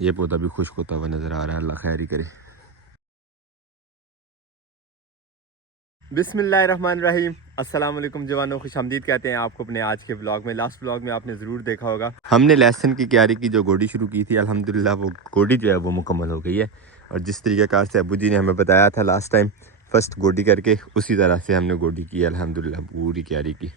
ये पौधा भी खुश्क होता हुआ नज़र आ रहा है, अल्लाह खैर ही करे। बिस्मिल्लाहिर्रहमानिर्रहीम, अस्सलाम वालेकुम जवानों, खुशामदीद कहते हैं आपको अपने आज के ब्लॉग में। लास्ट ब्लॉग में आपने ज़रूर देखा होगा हमने लहसुन की क्यारी की जो गोडी शुरू की थी, अल्हम्दुलिल्लाह वो गोडी जो है वो मुकम्मल हो गई है। और जिस तरीक़ेकार से अबू जी ने हमें बताया था लास्ट टाइम फर्स्ट गोडी करके, उसी तरह से हमने गोडी की अल्हम्दुलिल्लाह पूरी क्यारी की।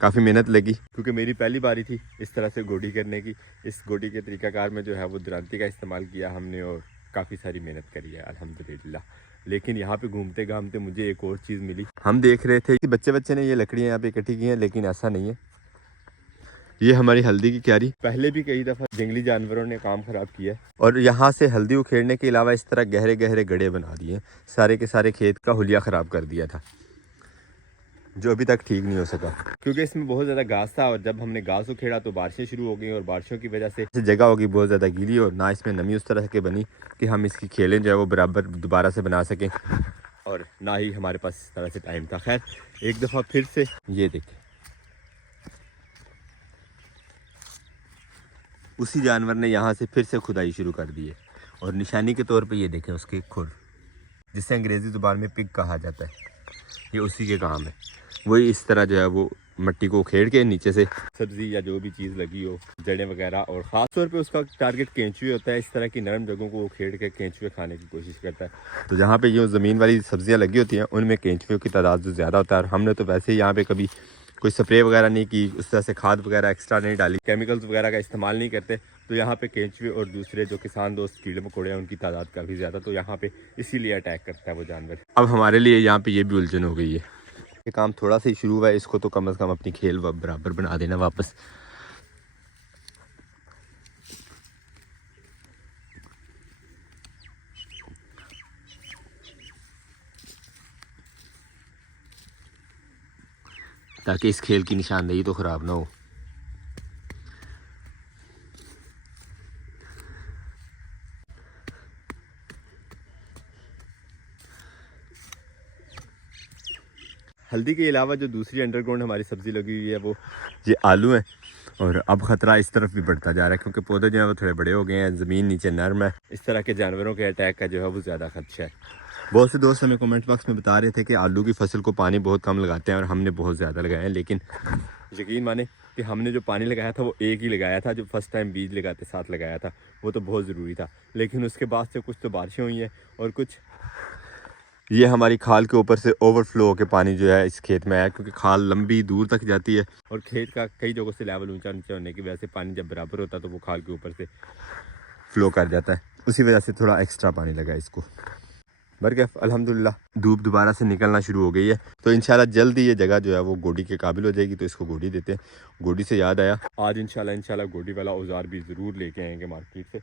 काफ़ी मेहनत लगी क्योंकि मेरी पहली बारी थी इस तरह से गोडी करने की। इस गोडी के तरीक़ाकार में जो है वो दरांती का इस्तेमाल किया हमने और काफ़ी सारी मेहनत करी है अल्हम्दुलिल्लाह। लेकिन यहाँ पे घूमते घामते मुझे एक और चीज़ मिली। हम देख रहे थे कि बच्चे ने ये लकड़ियाँ यहाँ पे इकट्ठी की हैं, लेकिन ऐसा नहीं है। ये हमारी हल्दी की क्यारी पहले भी कई दफ़ा जंगली जानवरों ने काम ख़राब किया है और यहाँ से हल्दी उखेड़ने के अलावा इस तरह गहरे गहरे गड्ढे बना दिए, सारे के सारे खेत का हुलिया ख़राब कर दिया था, जो अभी तक ठीक नहीं हो सका क्योंकि इसमें बहुत ज़्यादा घास था। और जब हमने घास उखेड़ा तो बारिशें शुरू हो गई और बारिशों की वजह से जगह होगी बहुत ज़्यादा गीली और ना इसमें नमी उस तरह के बनी कि हम इसकी खेलें जो है वो बराबर दोबारा से बना सकें, और ना ही हमारे पास इस तरह से टाइम था। खैर एक दफ़ा फिर से ये देखें, उसी जानवर ने यहाँ से फिर से खुदाई शुरू कर दी है और निशानी के तौर पे ये देखें उसके खुर, जिसे अंग्रेज़ी ज़ुबान में पिग कहा जाता है, ये उसी के काम है। वही इस तरह जो है वो मट्टी को उखेड़ के नीचे से सब्ज़ी या जो भी चीज़ लगी हो, जड़ें वगैरह, और ख़ास तौर पे उसका टारगेट केंचुए होता है। इस तरह की नरम जगहों को उखेड़ के केंचुए खाने की कोशिश करता है। तो जहाँ पे ये ज़मीन वाली सब्ज़ियाँ लगी होती हैं उनमें केंचुए की तादाद जो ज़्यादा होता है। और हमने तो वैसे ही यहाँ पे कभी कोई स्प्रे वगैरह नहीं की, उस तरह से खाद वगैरह एक्स्ट्रा नहीं डाली, केमिकल्स वगैरह का इस्तेमाल नहीं करते। तो यहाँ पे केंचुए और दूसरे जो किसान दोस्त कीड़े मकोड़े हैं उनकी तादाद काफ़ी ज़्यादा, तो यहाँ पे इसीलिए अटैक करता है वो जानवर। अब हमारे लिए यहाँ पे ये भी उलझन हो गई है। ये काम थोड़ा सा ही शुरू हुआ है, इसको तो कम से कम अपनी खेल बराबर बना देना वापस। ताकि इस खेल की निशानदेही तो ख़राब ना हो। हल्दी के अलावा जो दूसरी अंडरग्राउंड हमारी सब्ज़ी लगी हुई है वो ये आलू है। और अब ख़तरा इस तरफ भी बढ़ता जा रहा है क्योंकि पौधे जो है वो थोड़े बड़े हो गए हैं, ज़मीन नीचे नरम है। इस तरह के जानवरों के अटैक का जो है वो ज़्यादा खदशा है। बहुत से दोस्त हमें कमेंट बॉक्स में बता रहे थे कि आलू की फसल को पानी बहुत कम लगाते हैं और हमने बहुत ज़्यादा लगाया है। लेकिन यकीन माने कि हमने जो पानी लगाया था वो एक ही लगाया था, जो फर्स्ट टाइम बीज लगाते साथ लगाया था, वो तो बहुत ज़रूरी था। लेकिन उसके बाद से कुछ तो बारिशें हुई हैं और कुछ ये हमारी खाल के ऊपर से ओवरफ्लो होकर पानी जो है इस खेत में आया, क्योंकि खाल लंबी दूर तक जाती है और खेत का कई जगहों से लेवल ऊंचा नीचे होने की वजह से पानी जब बराबर होता है तो वो खाल के ऊपर से फ्लो कर जाता है। उसी वजह से थोड़ा एक्स्ट्रा पानी लगा इसको। बरकत अल्हम्दुलिल्लाह धूप दोबारा से निकलना शुरू हो गई है, तो इंशाल्लाह जल्द ही ये जगह जो है वो गोडी के काबिल हो जाएगी। तो इसको गोडी देते हैं। गोडी से याद आया, आज इंशाल्लाह गोडी वाला औजार भी ज़रूर लेके आएंगे मार्केट से।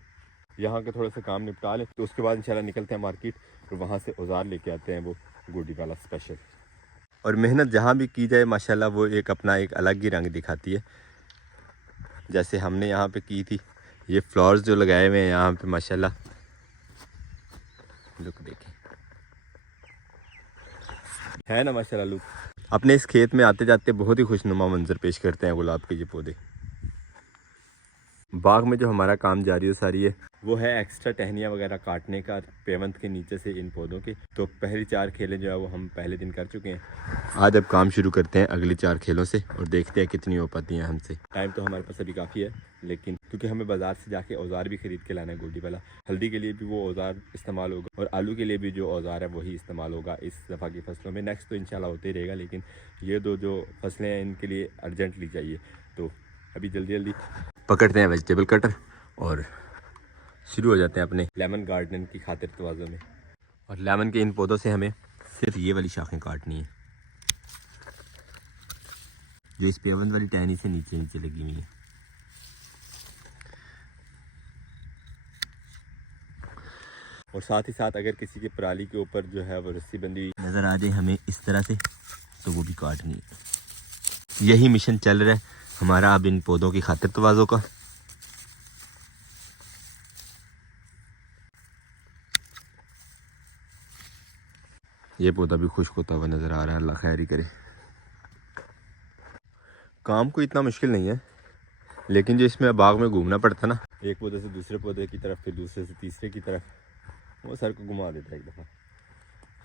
यहाँ के थोड़ा सा काम निपटा लें तो उसके बाद इंशाल्लाह निकलते हैं मार्केट और वहाँ से औजार लेके आते हैं वो गोडी वाला स्पेशल। और मेहनत जहाँ भी की जाए माशाल्लाह वो एक अपना एक अलग ही रंग दिखाती है। जैसे हमने यहाँ पे की थी, ये फ्लावर्स जो लगाए हुए हैं यहाँ पे माशाल्लाह, लुक देखें, है ना माशाल्लाह लुक। अपने इस खेत में आते जाते बहुत ही खुशनुमा मंजर पेश करते हैं गुलाब के ये पौधे। बाग में जो हमारा काम जारी व सारी है वो है एक्स्ट्रा टहनियाँ वगैरह काटने का पेवंत के नीचे से इन पौधों के। तो पहली 4 खेलें जो है वो हम पहले दिन कर चुके हैं। आज अब काम शुरू करते हैं अगली 4 खेलों से और देखते हैं कितनी हो पाती हैं हमसे। टाइम तो हमारे पास अभी काफ़ी है, लेकिन क्योंकि हमें बाज़ार से जाके औजार भी ख़रीद के लाना है गोडी वाला। हल्दी के लिए भी वो औजार इस्तेमाल होगा और आलू के लिए भी जो औजार है वही इस्तेमाल होगा इस दफ़ा की फसलों में। नेक्स्ट तो इंशाल्लाह होते ही रहेगा, लेकिन ये दो जो फसलें हैं इनके लिए अर्जेंटली चाहिए। तो अभी जल्दी पकड़ते हैं वेजिटेबल कटर और शुरू हो जाते हैं अपने लेमन गार्डन की खातिर तवाज़ुन में। और लेमन के इन पौधों से हमें सिर्फ ये वाली शाखें काटनी है जो इस पेवंत वाली टहनी से नीचे नीचे लगी हुई है। और साथ ही साथ अगर किसी के पराली के ऊपर जो है वो रस्सी बंदी नज़र आ जाए हमें इस तरह से, तो वो भी काटनी है। यही मिशन चल रहा है हमारा अब इन पौधों की खातिर तवाज़ुन का। ये पौधा भी खुश्क होता हुआ नज़र आ रहा है, अल्लाह खैर ही करे। काम को इतना मुश्किल नहीं है, लेकिन जो इसमें बाग में घूमना पड़ता है ना, एक पौधे से दूसरे पौधे की तरफ, फिर दूसरे से तीसरे की तरफ, वो सर को घुमा देता है एक दफ़ा।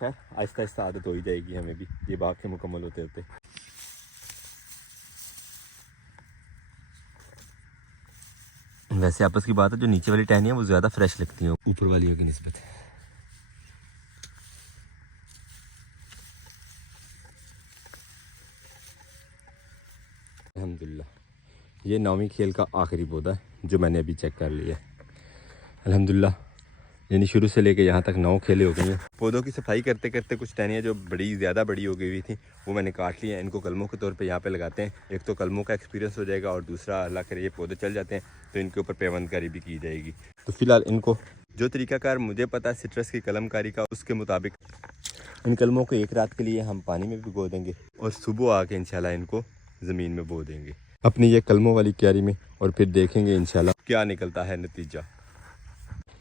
खैर आहिस्ता आहिस्ता आदत हो ही जाएगी हमें भी, ये बाग के मुकम्मल होते होते। वैसे आपस की बात है, जो नीचे वाली टहनियाँ वो ज़्यादा फ्रेश लगती हैं ऊपर वाली की निस्बत। अल्हम्दुलिल्लाह ये 9वीं खेल का आखिरी पौधा है जो मैंने अभी चेक कर लिया है। अल्हम्दुलिल्लाह यानी शुरू से लेके यहाँ तक 9 खेले हो गई हैं। पौधों की सफाई करते करते कुछ टहनियाँ जो ज़्यादा बड़ी हो गई हुई थी वो मैंने काट ली हैं। इनको कलमों के तौर पे यहाँ पे लगाते हैं। एक तो कलमों का एक्सपीरियंस हो जाएगा और दूसरा अल्लाह करे ये पौधे चल जाते हैं तो इनके ऊपर पेवंदकारी भी की जाएगी। तो फिलहाल इनको जो तरीकाकार मुझे पता है सिट्रस की कलमकारी का, उसके मुताबिक इन कलमों को एक रात के लिए हम पानी में भिगो देंगे और सुबह आके इंशाल्लाह इनको ज़मीन में बो देंगे अपनी ये कलमों वाली क्यारी में, और फिर देखेंगे इंशाल्लाह क्या निकलता है नतीजा।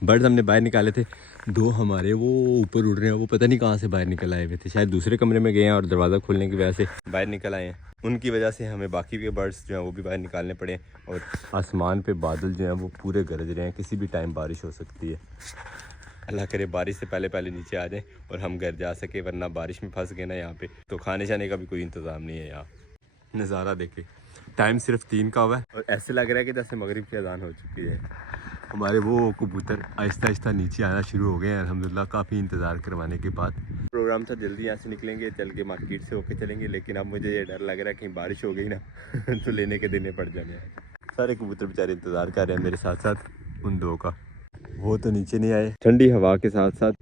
बर्ड्स हमने बाहर निकाले थे 2 हमारे, वो ऊपर उड़ रहे हैं, वो पता नहीं कहाँ से बाहर निकल आए हुए थे, शायद दूसरे कमरे में गए हैं और दरवाज़ा खोलने की वजह से बाहर निकल आए हैं। उनकी वजह से हमें बाकी के बर्ड्स जो हैं वो भी बाहर निकालने पड़े। और आसमान पे बादल जो हैं वो पूरे गरज रहे हैं, किसी भी टाइम बारिश हो सकती है। अल्लाह करे बारिश से पहले पहले नीचे आ जाएं और हम घर जा सके, वरना बारिश में फंस गए ना यहाँ पे तो खाने शाने का भी कोई इंतज़ाम नहीं है। यहाँ नज़ारा देखे, टाइम सिर्फ 3 का हुआ है और ऐसे लग रहा है कि जैसे मगरिब की अजान हो चुकी है। हमारे वो कबूतर आहिस्ता आहिस्ता नीचे आना शुरू हो गए हैं अल्हम्दुलिल्लाह, काफ़ी इंतज़ार करवाने के बाद। प्रोग्राम था जल्दी यहाँ से निकलेंगे, चल के मार्केट से होके चलेंगे, लेकिन अब मुझे ये डर लग रहा है कहीं बारिश हो गई ना तो लेने के देने पड़ जाने। सारे कबूतर बेचारे इंतज़ार कर रहे हैं मेरे साथ साथ उन 2 का। वो तो नीचे नहीं आए। ठंडी हवा के साथ साथ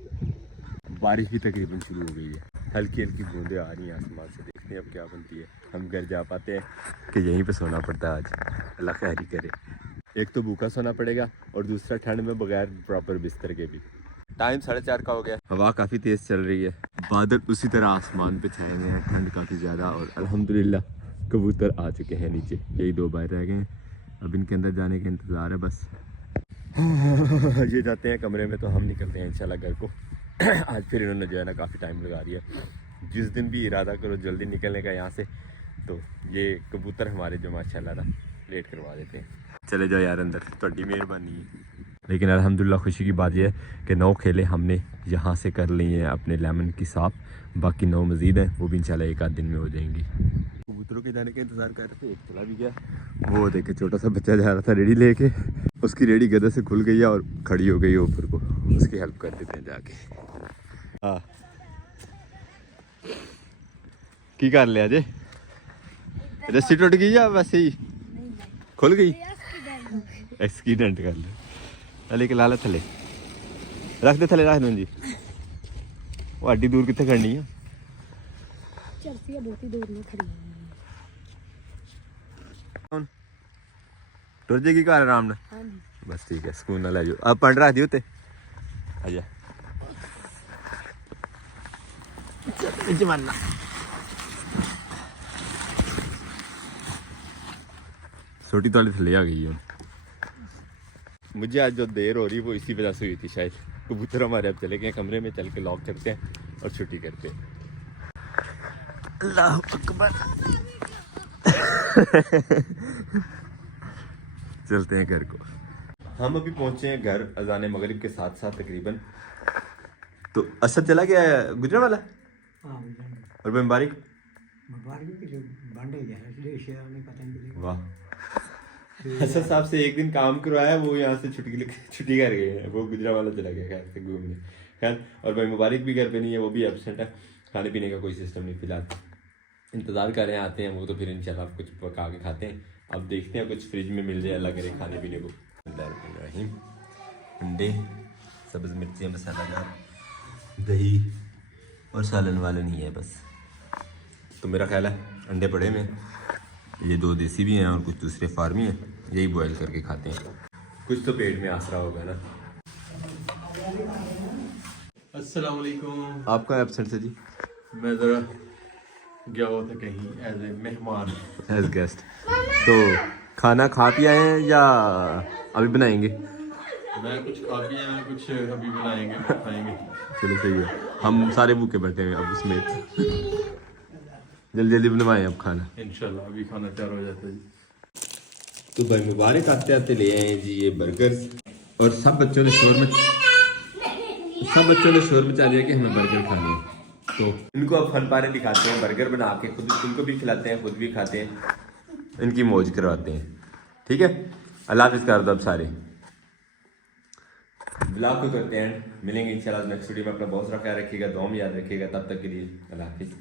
बारिश भी तकरीबन शुरू हो गई है, हल्की हल्की बूंदें आ रही हैं आसमान से। देखते हैं अब क्या बनती है। हम घर जा पाते हैं कि यहीं पे सोना पड़ता है आज, अल्लाह खैर ही करे। एक तो भूखा सोना पड़ेगा और दूसरा ठंड में बगैर प्रॉपर बिस्तर के भी। टाइम 4:30 का हो गया, हवा काफ़ी तेज़ चल रही है, बादल उसी तरह आसमान पे छाए हुए हैं, ठंड काफ़ी ज़्यादा। और अल्हम्दुलिल्लाह कबूतर आ चुके हैं नीचे, यही 2 बाहर रह गए हैं, अब इनके अंदर जाने का इंतज़ार है बस। ये जाते हैं कमरे में तो हम निकलते हैं इंशाल्लाह घर को। आज फिर इन्होंने जो है ना काफ़ी टाइम लगा दिया। जिस दिन भी इरादा करो जल्दी निकलने का यहाँ से तो ये कबूतर हमारे जो माशाल्लाह लेट करवा देते हैं। चले जाओ यार अंदर, थोड़ी मेहरबानी है। लेकिन अल्हम्दुलिल्लाह खुशी की बात यह है कि 9 खेले हमने यहाँ से कर ली हैं अपने लेमन की साफ, बाकी 9 मज़ीद हैं, वो भी इंशाल्लाह एक आध दिन में हो जाएंगी। कबूतरों के जाने का इंतज़ार कर रहे थे, एक चला भी गया। वो देखे छोटा सा बच्चा जा रहा था रेडी लेके, उसकी रेडी गदे से खुल गई है और खड़ी हो गई है ऊपर को, उसकी हेल्प कर देते हैं जाके। हाँ की कर लिया जे, रस्सी टुट गई या वैसे ही खुल गई? एक्सीडेंट कर ले, अले के लाला थले रख दे, थले रख दो जी। वो एडी दूर कितने खड़नी है? चलती है बहुत ही दूर में खड़ी है। टुर जाएगी घर आराम ना? हां जी बस ठीक है, सुकून ना ले जाओ। अब पंड रख दियो ते आजा जमाना। छोटी तो थले आ गई है। मुझे आज जो देर हो रही है वो इसी वजह से हुई थी शायद। कबूतर हमारे अब चले गए कमरे में, चल के लॉक करते हैं और छुट्टी करते हैं। अल्लाह अकबर चलते हैं घर को। हम अभी पहुंचे हैं घर अजान मगरिब के साथ साथ तकरीबन। तो असद चला गया है गुजरांवाला और मुबारक वाह। असद साहब से एक दिन काम करवाया, वो यहाँ से छुट्टी कर गए हैं, वो गुजरांवाला चला गया खैर से घूमने। खैर और भाई मुबारक भी घर पे नहीं है, वो भी एब्सेंट है। खाने पीने का कोई सिस्टम नहीं फिलहाल, इंतज़ार कर रहे हैं आते हैं वो, तो फिर इंशाल्लाह कुछ पका के खाते हैं। अब देखते हैं कुछ फ्रिज में मिल जाए अल्लाह करे खाने पीने को। अंडे, सब्ज़ मिर्चियाँ, मसालादार, दही और सालन वालन ही है बस। तो मेरा ख्याल है अंडे पड़े में, ये 2 देसी भी हैं और कुछ दूसरे फार्मी हैं, यही बॉयल करके खाते हैं, कुछ तो पेट में आसरा होगा ना। अस्सलाम वालेकुम। आपका एब्सेंट है जी? मैं ज़रा गया हुआ था कहीं एज ए मेहमान, एज गेस्ट। तो खाना खा पिया है या अभी बनाएंगे? मैं कुछ खा पिया है, कुछ अभी बनाएंगे खाएंगे। चलो सही है, हम सारे भूखे बैठे हैं अब उसमें। जल्दी जल्दी बनवाएं अब खाना। इंशाल्लाह अभी खाना तैयार हो जाता है जी। तो भाई मुबारक आते आते ले आए हैं जी ये बर्गर्स, और सब बच्चों ने शोर मचा दिया कि हमें बर्गर खाने हैं। तो इनको अब फन पारे दिखाते हैं, बर्गर बना के खुद उनको भी खिलाते हैं, खुद भी खाते हैं, इनकी मौज करवाते हैं। ठीक है, अल्लाह हाफिज़ कर दो अब सारे। ब्लॉग को करते हैं, मिलेंगे इंशाल्लाह नेक्स्ट वीडियो में। अपना बहुत सारा ख्याल रखिएगा, दुआ में याद रखिएगा। तब तक के लिए अल्लाह हाफिज़।